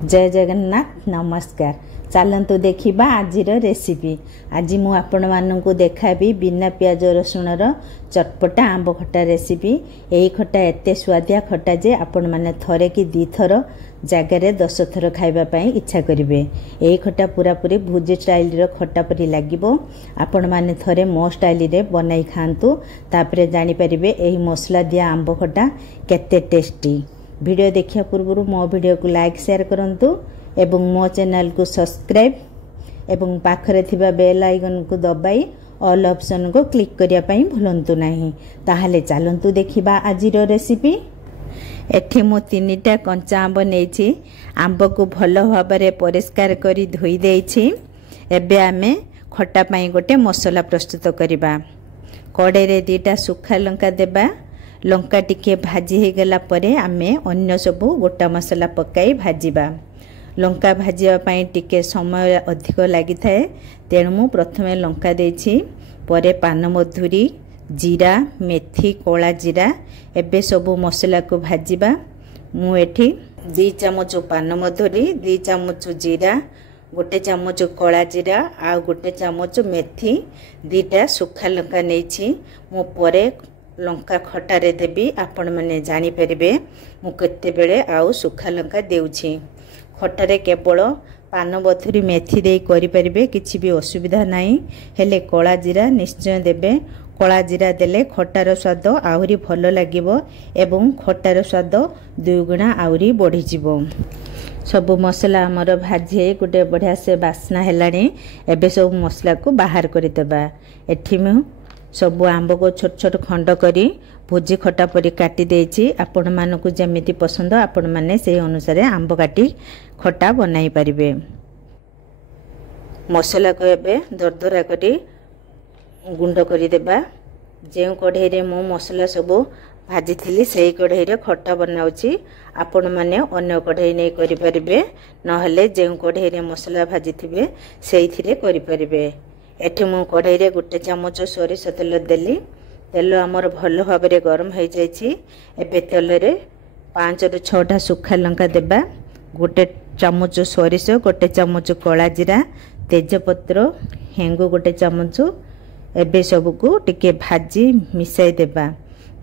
जय जगन्नाथ नमस्कार। चलतु देखा आज रेसिपी। आज मु आपण मानू देखाबी बिना प्याज रसुणर चटपटा आंब खटा रेसिपी। यही खटा एत स्वादिया खटा जे आपण मैंने थरे कि दी थर जगार 10 थर खाइबापी इच्छा करेंगे। यही खटा पूरा पूरी भुजी स्टाइल खटा परी लगे। आपण मैंने थरे मो स्टाइल रे बनाई खातु, तापर जानीपर यही मसला दिया आंब खटा केते टेस्टी। वीडियो देखिया पूर्व मो वीडियो को लाइक शेयर करंतु एवं मो चैनल को सब्सक्राइब एवं पाखरे थिबा बेल आइकन को दबाई ऑल ऑप्शन को क्लिक करिया पई भूलंतु नाही। ताहाले चलंतु देखिबा आजिरो रेसिपी। एठी मो 3टा कंचा आंब नेछि। आंब को भलो भाबरे परिष्कार करी धोई देछि। एबे आमे खट्टा पई गोटे मसला प्रस्तुत करिबा। कड़े रे 2टा सुखा लंका देबा। लंका टिके भाजी हो गला परे आमे अन्य सबु गोटा मसला पकाई भाजीबा। लंका भाजीबा टिके समय अधिक लगी थाए, तेणु मु प्रथमे लंका देछि, परे पानमधुरी, जीरा, मेथी, कला जीरा एबे सबु मसला को भाजीबा। मु एठी 2 चामच पानमधुरी, 2 चामच जीरा, 1 चामच कला जीरा आ 1 चामच मेथी, 2टा सुखा लंका नेछि। मु परे लंका खटारे देवी। आपण मैंने जानीपर मु केते बेले आउ सुखा लंका देउछि। खटारे केवल पानमधुरी मेथी दे करें, किसी भी असुविधा नहीं। हेले कला जीरा निश्चय देबे। कला जीरा देले खटार स्वाद आहुरी भल लागिबो एवं खटार स्वाद 2 गुणा आहुरी बढ़ी जिवो। सब मसला आमर भाजी गोटे बढ़िया से बास्ना हेलानी। एबे सब मसला को बाहर करदेबा। एठी मु सब आंब को छोट छोट खंड करी भुजी खटा परी काटी देछि। आपण मानकु जेमिति पसंद आपण माने से अनुसार आंब काटी खटा बनाई परिबे। मसला को एबे दरदरा करी गुंड करी देबा। जे कढ़ई रे मो मसला सब भाजी थिली सेही कढ़ई रे खटा बनाउछि। आपण माने अन्य कढ़ई नै करि परिबे, नहले जे कढ़ई रे मसला भाजी थिबे सेहिथिरे करि परिबे। एठी मु कढ़ई रे 1 चामच सोरिष तेल देली। तेल आमर भल भाव में गरम हो जाइछि। एबे तेल रे 5 ରୁ 6टा सुखा लंका देबा। 1 चामच सोरिष, 1 चामच कला जीरा, तेजपत्र, हेंगु 1 चामच। एबे सबको टिके भाजी मिसाई देबा।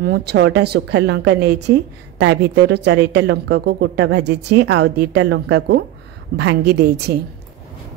मु 6टा सुखा लंका नेछि। ता भीतर 4टा लंका को गोटा भाजीछि आ 2टा लंका को भांगी देछि।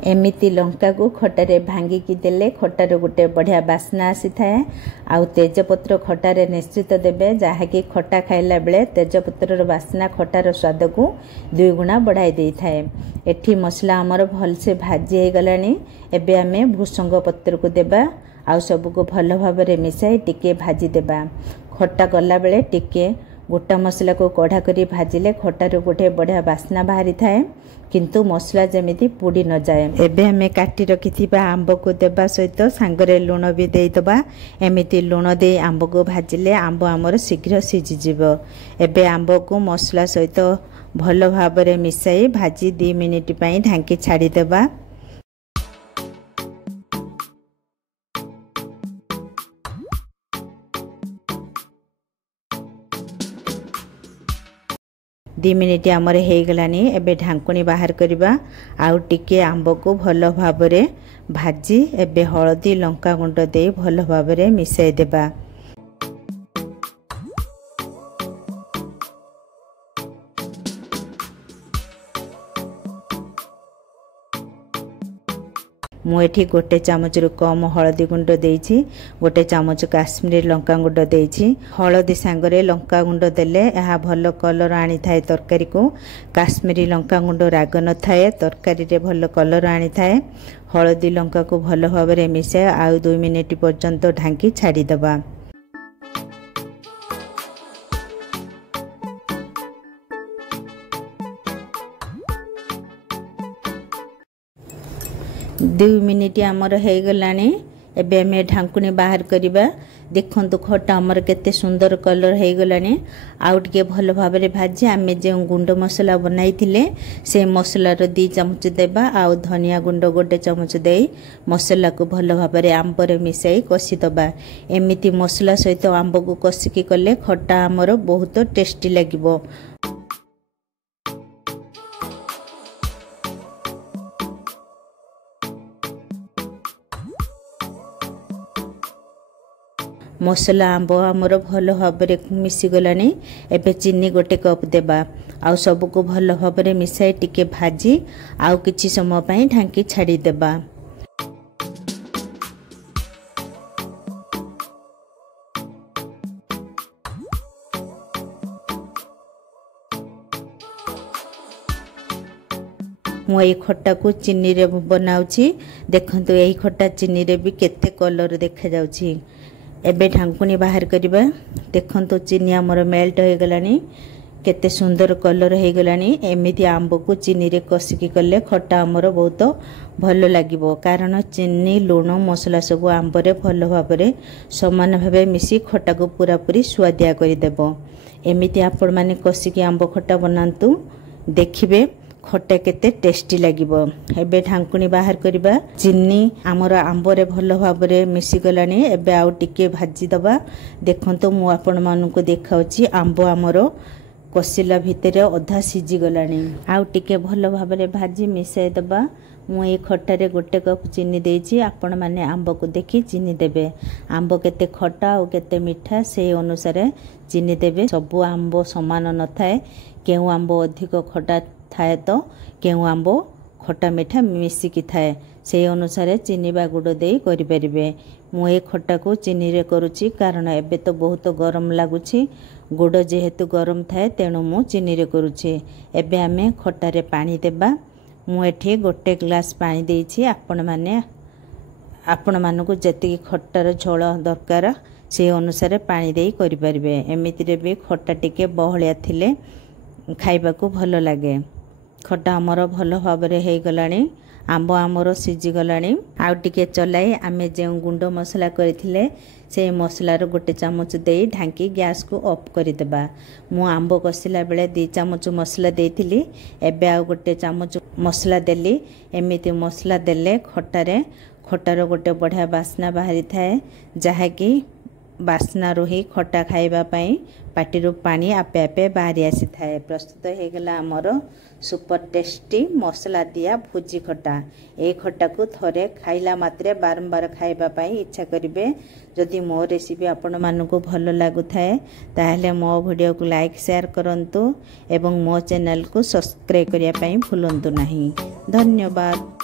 एमिति लंका को खटारे भांगी की देले खटार गोटे बढ़िया बास्ना आसी थाए। आउ तेजपत्र खटारे निश्चित देबे, जहाँकि खटा खाइला बेले तेजपत्र बास्ना खटार स्वाद को 2 गुणा बढ़ाई दे थाए। एठी मसला आमर भल से भाजी हो गलानी। एबे आमे भूसंग पत्र को देबा। आउ सबको भल भाव में मिसाई टिके भाजी देबा। खटा गला बेले टिके गोटा मसला को कढ़ा करी भाजिले खटार गोटे बढ़िया बास्ना बाहरी थाए, किंतु मसला जमीती पुड़ी न जाए। एबे हमें काटी रखिथिबा आंब को देबा सहित सांगरे लुण भी देई दबा। एमिति लुण दे आंब को भाजिले आंब आमर शीघ्र सिझी जिवो। एबे आंब को मसला सहित भल भाव में मिसाई भाजी 2 मिनिट पई ढांकी छाड़ी देबा। दी मिनिट आमर हो गलानी। एबे ढांकुणी बाहर करबा। आउ टिके आंब को भल भाव में भाजी एबे हळदी लंका गुंड दे भल भाव में मिसाई देबा। मु एठी 1 चामच रु कम हळदी गुंड देइछि। 1 चामच काश्मीरी लंका गुंड देइछि। हळदी सांगरे लंका गुंड देले एहा भल कलर आनी थाए तरकारी को। काश्मीरी लंका गुंड राग न थाए, तरकारी रे भल कलर आनी थाए। हळदी लंका को भल भाव में मिसाए आ 2 मिनिट पर्यंत ढांकी छाड़ी दबा। दो मिनिट आमर हो गलानी। एबे हमें ढांकुणी बाहर करबा। देखंतु खटा आमर केते सुंदर कलर हो गलानी। आउ टिके भल भाव में भाजी आमे जे गुंड मसला बनाई थिले से मसला रो 2 चामच देबा। आउ धनिया गुंड 1 चामच देई मसला को भल भाव में आंब रे मिसाई कसी दबा। एमिति मसला सहित आंब को कसिकी कले खटा आमर बहुत टेस्टी लागिबो। मसला आंब आमर भल भाव मिसीगलानी। एबे चीनी गोटे कप देबा आउ सबको भल भाव मिसाई टिके भाजी आउ किछि समय पई ढांकी छाड़ी देबा। मु ये खट्टा को चीनी रे बनाउछि। देखंतु एही खट्टा चीनी रे भी केते कलर देखा जाउछि। एबे ढांकुनी बाहर करिबा। देखंतु चीनी हमर मेल्ट हो गलानी, केते सुंदर कलर हो गलानी। एमिति आंब को चीनी रे कसिकी कले खट्टा हमर बहुत भल लागिबो, कारण चीनी लूण मसला सब आंब रे भल भाबरे समान भाबे मिसी खट्टा को पूरा पूरी स्वादिया करि देबो। एमिति आपण माने कसिकी आंब खट्टा बनांतु, देखिबे खट्टा केते टेस्टी लागिबो। एबे ढांकुनी बाहर करिबा। चीनी हमर आंब रे भल भाबरे मिसी गलानी। एबे आउ टिके भाजी दबा। देखंतु मु आपण मानकु देखाउची आंब हमर कसिला भितरे अधा सिजी गलानी। आउ टिके भल भाबरे भाजी मिसाई दबा। मु ए खट्टा रे गोटे कप चीनी देइची। आपण माने आंब को देखि चीनी देबे। आंब केते खट्टा और केते मीठा से अनुसार चीनी देबे। सब आंब समान न थाए, केउ आंब अधिक खट्टा थाए तो केउ आंब खट्टा मीठा मिसिकी थाए, से अनुसार चीनी बा गुड़ दे करि परिबे। मु ए खट्टा को चीनी रे करूची, कारण एबे तो बहुत गरम लागुची। गुड़ जेहेतु गरम थाए तेणु मु चीनी रे करूची। एबे आमे खट्टा रे पानी देबा। मु एठी गोटे ग्लास पानी देइछि। आपण मानकु जति खट्टार झोल दरकार से अनुसार पानी देई करि परिबे। एमिति रे भी खट्टा टिके बहलिया थिले खाइबा को भल लागे। खट्टा आमर भल भाव हो गलानी। आंब आमर सिझी गलानी। आउ टिके चलाई आमे जे गुंड मसला करथिले से मसलार गोटे चामच देई ढांकी गैस को ऑफ कर देबा। मु आंब कसिला बेले 2 चामच मसला देइथिली। एबे आउ गोटे चामच मसला देली। एमिति मसला देले खट्टार गोटे बढ़िया बास्ना बाहरी थाए, जहा कि बास्ना ही खट्टा खाइबा पई पाटिरू पानी आपे आपे बाहरी आसी थाए। प्रस्तुत हो गला आमर सुपर टेस्टी मसला दिया भुजी खट्टा। ए खट्टा को थरे खाइला मात्रे बारंबार खाइबा पई इच्छा करिवे। जदि मो रेसिपी आपण मानकु भल लागु थाए ताहले मो वीडियो को लाइक शेयर करंतु एवं मो चैनल को सब्सक्राइब करिया पई भूलंतु नाही। धन्यवाद।